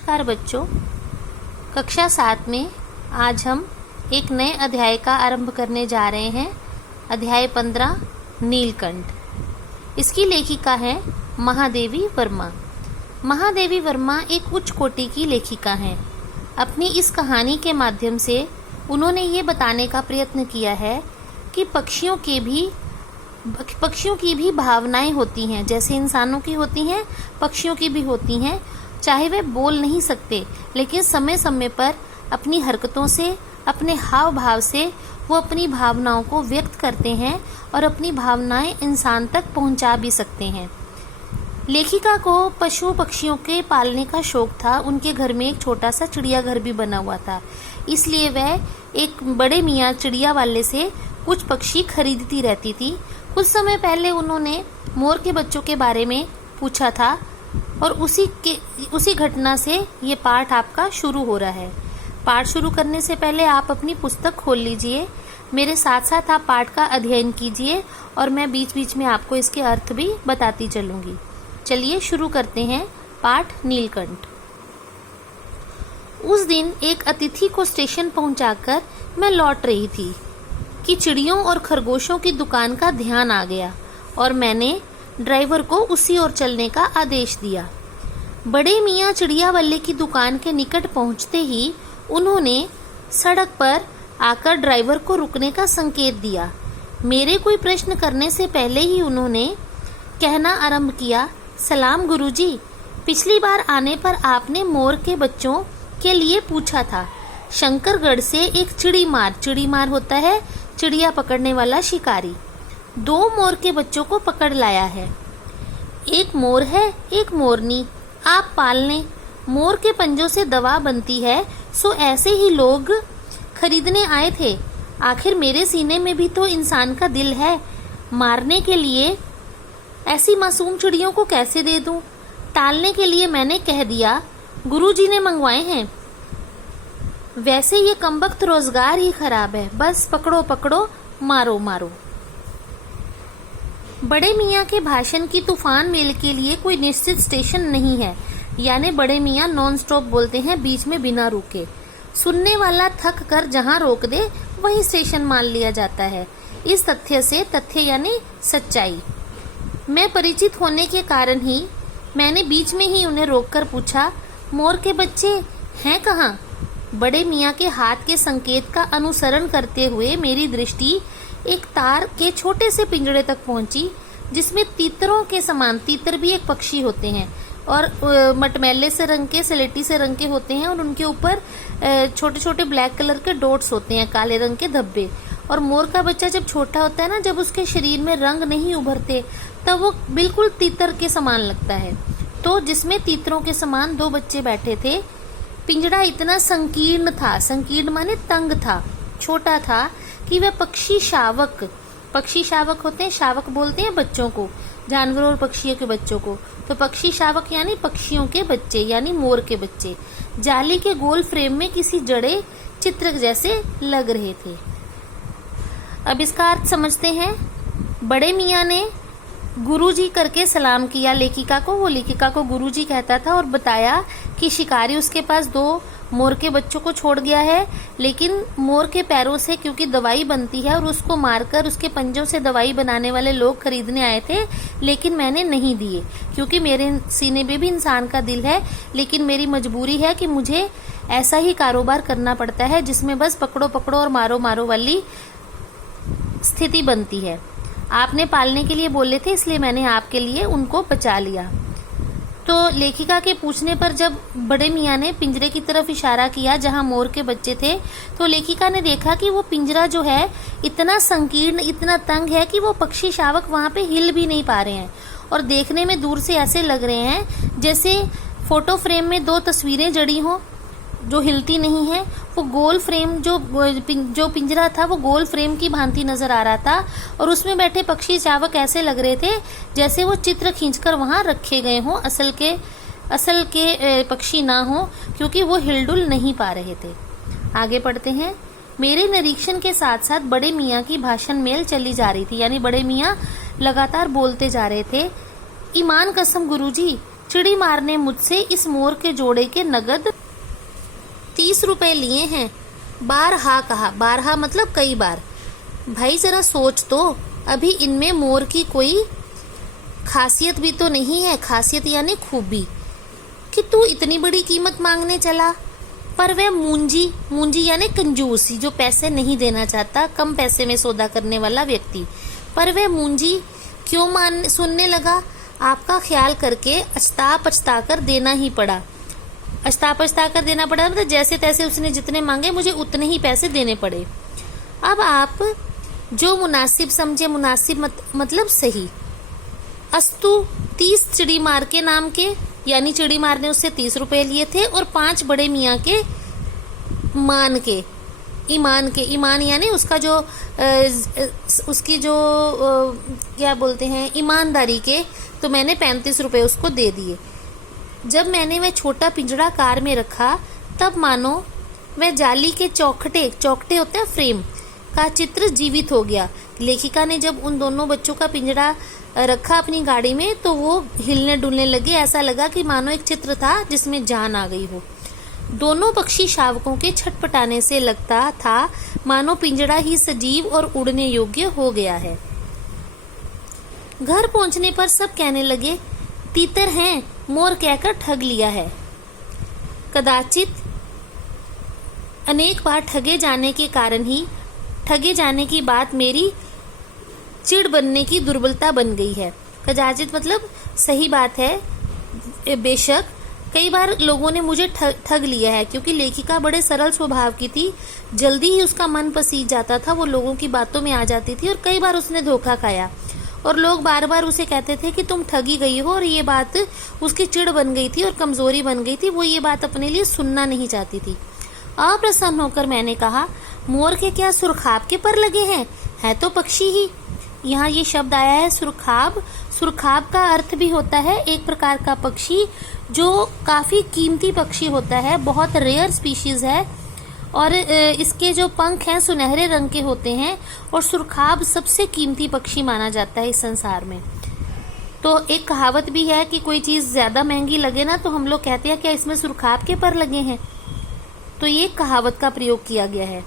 नमस्कार बच्चों, कक्षा 7 में आज हम एक नए अध्याय का आरंभ करने जा रहे हैं। अध्याय 15 नीलकंठ। इसकी लेखिका है महादेवी वर्मा। महादेवी वर्मा एक उच्च कोटि की लेखिका हैं। अपनी इस कहानी के माध्यम से उन्होंने ये बताने का प्रयत्न किया है कि पक्षियों की भी भावनाएं होती हैं, जैसे इंसानों की होती हैं, पक्षियों की भी होती हैं। चाहे वे बोल नहीं सकते, लेकिन समय समय पर अपनी हरकतों से, अपने हाव भाव से वो अपनी भावनाओं को व्यक्त करते हैं और अपनी भावनाएं इंसान तक पहुंचा भी सकते हैं। लेखिका को पशु पक्षियों के पालने का शौक था। उनके घर में एक छोटा सा चिड़ियाघर भी बना हुआ था, इसलिए वह एक बड़े मियाँ चिड़िया वाले से कुछ पक्षी खरीदती रहती थी। कुछ समय पहले उन्होंने मोर के बच्चों के बारे में पूछा था और उसी घटना से ये पाठ आपका शुरू हो रहा है। पाठ शुरू करने से पहले आप अपनी पुस्तक खोल लीजिए, मेरे साथ साथ आप पाठ का अध्ययन कीजिए और मैं बीच बीच में आपको इसके अर्थ भी बताती चलूंगी। चलिए शुरू करते हैं पाठ नीलकंठ। उस दिन एक अतिथि को स्टेशन पहुंचाकर मैं लौट रही थी कि चिड़ियों और खरगोशों की दुकान का ध्यान आ गया और मैंने ड्राइवर को उसी ओर चलने का आदेश दिया। बड़े मियाँ चिड़िया वाले की दुकान के निकट पहुंचते ही उन्होंने सड़क पर आकर ड्राइवर को रुकने का संकेत दिया। मेरे कोई प्रश्न करने से पहले ही उन्होंने कहना आरंभ किया, सलाम गुरुजी, पिछली बार आने पर आपने मोर के बच्चों के लिए पूछा था। शंकरगढ़ से एक चिड़ीमार होता है चिड़िया पकड़ने वाला शिकारी, 2 मोर के बच्चों को पकड़ लाया है। एक मोर है, एक मोरनी, आप पाल लें। मोर के पंजों से दवा बनती है, सो ऐसे ही लोग खरीदने आए थे। आखिर मेरे सीने में भी तो इंसान का दिल है, मारने के लिए ऐसी मासूम चिड़ियों को कैसे दे दूं? टालने के लिए मैंने कह दिया, गुरुजी ने मंगवाए हैं। वैसे ये कमबख्त रोजगार ही खराब है, बस पकड़ो पकड़ो, मारो मारो। बड़े मियाँ के भाषण की तूफान मेल के लिए कोई निश्चित स्टेशन नहीं है, यानी बड़े मियाँ नॉन स्टॉप बोलते हैं, बीच में बिना रुके। सुनने वाला थक कर जहाँ रोक दे वही स्टेशन मान लिया जाता है। इस तथ्य यानी सच्चाई में परिचित होने के कारण ही मैंने बीच में ही उन्हें रोककर पूछा, मोर के बच्चे हैं कहाँ? बड़े मियाँ के हाथ के संकेत का अनुसरण करते हुए मेरी दृष्टि एक तार के छोटे से पिंजड़े तक पहुंची, जिसमें तीतरों के समान, तीतर भी एक पक्षी होते हैं और मटमैले से रंग के, सलेटी से रंग के होते हैं और उनके ऊपर छोटे छोटे ब्लैक कलर के डॉट्स होते हैं, काले रंग के धब्बे। और मोर का बच्चा जब छोटा होता है ना, जब उसके शरीर में रंग नहीं उभरते, तब वो बिल्कुल तीतर के समान लगता है। तो जिसमें तीतरों के समान 2 बच्चे बैठे थे। पिंजड़ा इतना संकीर्ण था, संकीर्ण माने तंग था, छोटा था कि वह पक्षी शावक होते हैं, शावक बोलते हैं बच्चों को, जानवरों और पक्षियों के बच्चों को। तो पक्षी शावक यानी पक्षियों के बच्चे, यानी मोर के बच्चे जाली के गोल फ्रेम में किसी जड़े चित्र जैसे लग रहे थे। अब इसका अर्थ समझते हैं। बड़े मियाँ ने गुरुजी करके सलाम किया लेखिका को। वो लेखिका को गुरुजी कहता था और बताया कि शिकारी उसके पास 2 मोर के बच्चों को छोड़ गया है, लेकिन मोर के पैरों से क्योंकि दवाई बनती है और उसको मारकर उसके पंजों से दवाई बनाने वाले लोग खरीदने आए थे, लेकिन मैंने नहीं दिए क्योंकि मेरे सीने में भी इंसान का दिल है, लेकिन मेरी मजबूरी है कि मुझे ऐसा ही कारोबार करना पड़ता है जिसमें बस पकड़ो पकड़ो और मारो मारो वाली स्थिति बनती है। आपने पालने के लिए बोले थे, इसलिए मैंने आपके लिए उनको बचा लिया। तो लेखिका के पूछने पर जब बड़े मियाँ ने पिंजरे की तरफ इशारा किया जहां मोर के बच्चे थे, तो लेखिका ने देखा कि वो पिंजरा जो है इतना संकीर्ण, इतना तंग है कि वो पक्षी शावक वहां पे हिल भी नहीं पा रहे हैं और देखने में दूर से ऐसे लग रहे हैं जैसे फोटो फ्रेम में 2 तस्वीरें जड़ी हों जो हिलती नहीं है। वो गोल फ्रेम जो पिंजरा था वो गोल फ्रेम की भांति नजर आ रहा था और उसमें बैठे पक्षी शावक ऐसे लग रहे थे जैसे वो चित्र खींचकर वहां रखे गए हों, असल के पक्षी ना हो, क्योंकि वो हिलडुल नहीं पा रहे थे। आगे पढ़ते हैं। मेरे निरीक्षण के साथ साथ बड़े मियाँ की भाषण मेल चली जा रही थी, यानी बड़े मियाँ लगातार बोलते जा रहे थे। ईमान कसम गुरुजी, चिड़ी मार ने मुझसे इस मोर के जोड़े के नगद 30 रुपए लिए हैं। बारहा कहा। बारहा मतलब कई बार। भाई जरा सोच तो, अभी इनमें मोर की कोई खासियत भी तो नहीं है, खासियत यानी खूबी, कि तू इतनी बड़ी कीमत मांगने चला। पर वह मूंजी यानी कंजूस, जो पैसे नहीं देना चाहता, कम पैसे में सौदा करने वाला व्यक्ति, पर वह मूंजी क्यों सुनने लगा? आपका ख्याल करके पछता कर देना ही पड़ा। पछता कर देना पड़ा मतलब जैसे तैसे उसने जितने मांगे मुझे उतने ही पैसे देने पड़े। अब आप जो मुनासिब समझे, मुनासिब मतलब सही। अस्तु 30 चिड़ी मार के नाम के, यानी चिड़ी मार ने उससे 30 रुपए लिए थे, और 5 बड़े मियाँ के ईमान यानी उसका जो उसकी जो क्या बोलते हैं, ईमानदारी के, तो मैंने 35 रुपए उसको दे दिए। जब मैंने वह छोटा पिंजड़ा कार में रखा, तब मानो वह जाली के चौखटे होते हैं फ्रेम का चित्र जीवित हो गया। लेखिका ने जब उन दोनों बच्चों का पिंजड़ा रखा अपनी गाड़ी में, तो वो हिलने डुलने लगे। ऐसा लगा कि मानो एक चित्र था जिसमें जान आ गई हो। दोनों पक्षी शावकों के छटपटाने से लगता था मानो पिंजड़ा ही सजीव और उड़ने योग्य हो गया है। घर पहुंचने पर सब कहने लगे, तीतर हैं, मोर कहकर ठग लिया है। कदाचित अनेक बार ठगे जाने की बात मेरी चिढ़ बनने की दुर्बलता बन गई है। कदाचित मतलब सही बात है, बेशक कई बार लोगों ने मुझे ठग लिया है, क्योंकि लेखिका बड़े सरल स्वभाव की थी। जल्दी ही उसका मन पसीज जाता था, वो लोगों की बातों में आ जाती थी, और कई बार उसने धोखा खाया, और लोग बार बार उसे कहते थे कि तुम ठगी गई हो, और ये बात उसकी चिढ़ बन गई थी और कमजोरी बन गई थी। वो ये बात अपने लिए सुनना नहीं चाहती थी। अप्रसन्न होकर मैंने कहा, मोर के क्या सुरखाब के पर लगे हैं? है तो पक्षी ही। यहाँ ये शब्द आया है सुरखाब। सुरखाब का अर्थ भी होता है एक प्रकार का पक्षी जो काफी कीमती पक्षी होता है, बहुत रेयर स्पीशीज है, और इसके जो पंख हैं सुनहरे रंग के होते हैं, और सुरखाब सबसे कीमती पक्षी माना जाता है इस संसार में। तो एक कहावत भी है कि कोई चीज ज्यादा महंगी लगे ना, तो हम लोग कहते हैं क्या इसमें सुरखाब के पर लगे हैं, तो ये कहावत का प्रयोग किया गया है।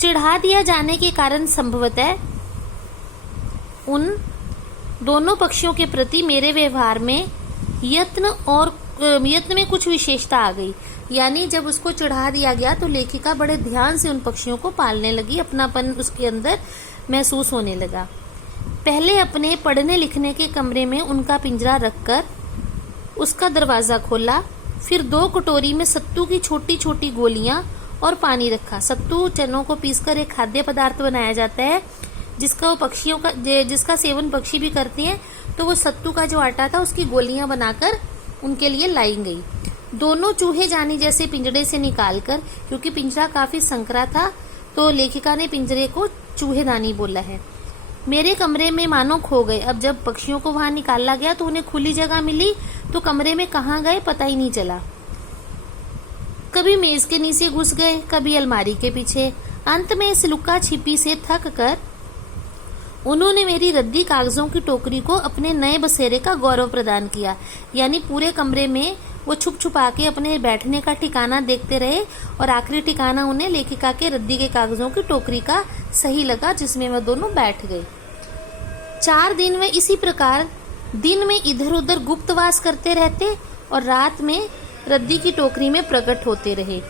चिढ़ा दिया जाने के कारण संभवतः उन दोनों पक्षियों के प्रति मेरे व्यवहार में यत्न में कुछ विशेषता आ गई। यानी जब उसको चिढ़ा दिया गया तो लेखिका बड़े ध्यान से उन पक्षियों को पालने लगी, अपनापन उसके अंदर महसूस होने लगा। पहले अपने पढ़ने लिखने के कमरे में उनका पिंजरा रखकर उसका दरवाजा खोला, फिर 2 कटोरी में सत्तू की छोटी छोटी गोलियां और पानी रखा। सत्तू चनों को पीसकर एक खाद्य पदार्थ बनाया जाता है, जिसका सेवन पक्षी भी करते हैं। तो वो सत्तू का जो आटा था उसकी गोलियां बनाकर उनके लिए लाई गई। दोनों चूहे जानी जैसे पिंजड़े से निकालकर, क्योंकि पिंजरा काफी संकरा था, तो लेखिका ने पिंजरे को चूहेदानी बोला है। मेरे कमरे में मानो खो गए। अब जब पक्षियों को वहां निकाला गया तो उन्हें खुली जगह मिली, तो कमरे में कहाँ गए पता ही नहीं चला। कभी मेज के नीचे घुस गए, कभी अलमारी के पीछे। अंत में इस लुका छिपी से थक कर उन्होंने मेरी रद्दी कागजों की टोकरी को अपने नए बसेरे का गौरव प्रदान किया। यानी पूरे कमरे में वो छुप छुपा के अपने बैठने का ठिकाना देखते रहे, और आखिरी ठिकाना उन्हें लेखिका के रद्दी के कागजों की टोकरी का सही लगा, जिसमें वह दोनों बैठ गए। 4 दिन वे इसी प्रकार दिन में इधर उधर गुप्तवास करते रहते, और रात में रद्दी की टोकरी में प्रकट होते रहे।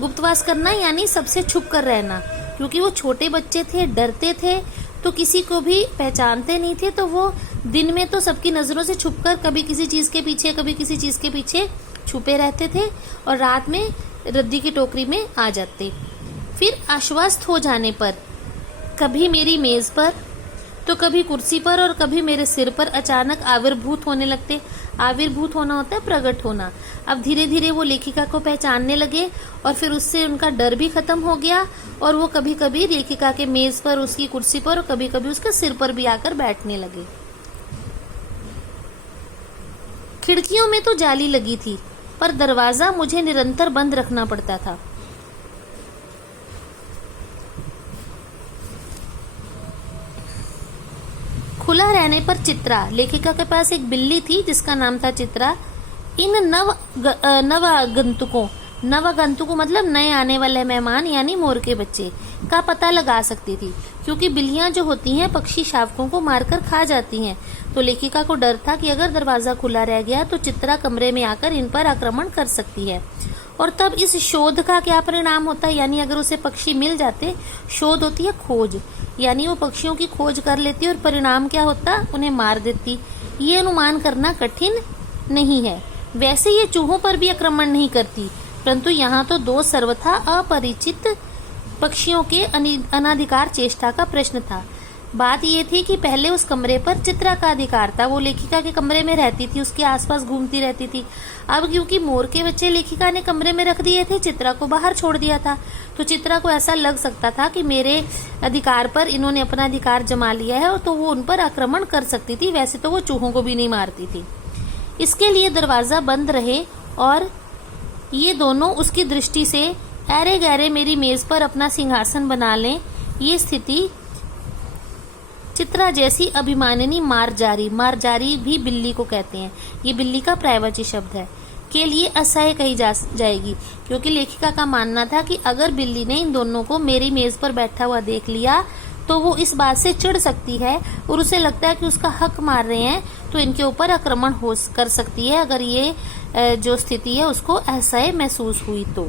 गुप्तवास करना यानी सबसे छुप कर रहना, क्योंकि वो छोटे बच्चे थे, डरते थे, तो किसी को भी पहचानते नहीं थे। तो वो दिन में तो सबकी नजरों से छुपकर कभी किसी चीज के पीछे, कभी किसी चीज के पीछे छुपे रहते थे, और रात में रद्दी की टोकरी में आ जाते। फिर आश्वस्त हो जाने पर कभी मेरी मेज पर, तो कभी कुर्सी पर, और कभी मेरे सिर पर अचानक आविर्भूत होने लगते। आविर्भूत होना होता है प्रकट होना। अब धीरे धीरे वो लेखिका को पहचानने लगे, और फिर उससे उनका डर भी खत्म हो गया, और वो कभी कभी लेखिका के मेज पर, उसकी कुर्सी पर, और कभी कभी उसके सिर पर भी आकर बैठने लगे। खिड़कियों में तो जाली लगी थी, पर दरवाजा मुझे निरंतर बंद रखना पड़ता था। खुला रहने पर चित्रा, लेखिका के पास एक बिल्ली थी जिसका नाम था चित्रा, इन नवागंतुकों मतलब नए आने वाले मेहमान यानी मोर के बच्चे का पता लगा सकती थी, क्योंकि बिल्लियां जो होती हैं पक्षी शावकों को मारकर खा जाती हैं। तो लेखिका को डर था कि अगर दरवाजा खुला रह गया तो चित्रा कमरे में आकर इन पर आक्रमण कर सकती है। और तब इस शोध का क्या परिणाम होता है, यानी अगर उसे पक्षी मिल जाते, शोध होती है खोज, यानी वो पक्षियों की खोज कर लेती और परिणाम क्या होता, उन्हें मार देती। ये अनुमान करना कठिन नहीं है। वैसे ये चूहों पर भी आक्रमण नहीं करती, परंतु यहाँ तो दो सर्वथा अपरिचित पक्षियों के अनाधिकार चेष्टा का प्रश्न था। बात ये थी कि पहले उस कमरे पर चित्रा का अधिकार था, वो लेखिका के कमरे में रहती थी, उसके आसपास घूमती रहती थी। अब क्योंकि मोर के बच्चे लेखिका ने कमरे में रख दिए थे, चित्रा को बाहर छोड़ दिया था, तो चित्रा को ऐसा लग सकता था कि मेरे अधिकार पर इन्होंने अपना अधिकार जमा लिया है, तो वो उन पर आक्रमण कर सकती थी। वैसे तो वो चूहों को भी नहीं मारती थी। इसके लिए दरवाजा बंद रहे और ये दोनों उसकी दृष्टि से अरे गहरे मेरी मेज पर अपना सिंहासन बना लें। ये स्थिति चित्रा जैसी अभिमानिनी मारजारी भी बिल्ली को कहते हैं, ये बिल्ली का पर्यायवाची शब्द है, के लिए असह्य कही जाएगी, क्योंकि लेखिका का मानना था कि अगर बिल्ली ने इन दोनों को मेरी मेज पर बैठा हुआ देख लिया तो वो इस बात से चिढ़ सकती है और उसे लगता है कि उसका हक मार रहे हैं, तो इनके ऊपर आक्रमण कर सकती है, अगर ये जो स्थिति है उसको असह्य महसूस हुई तो।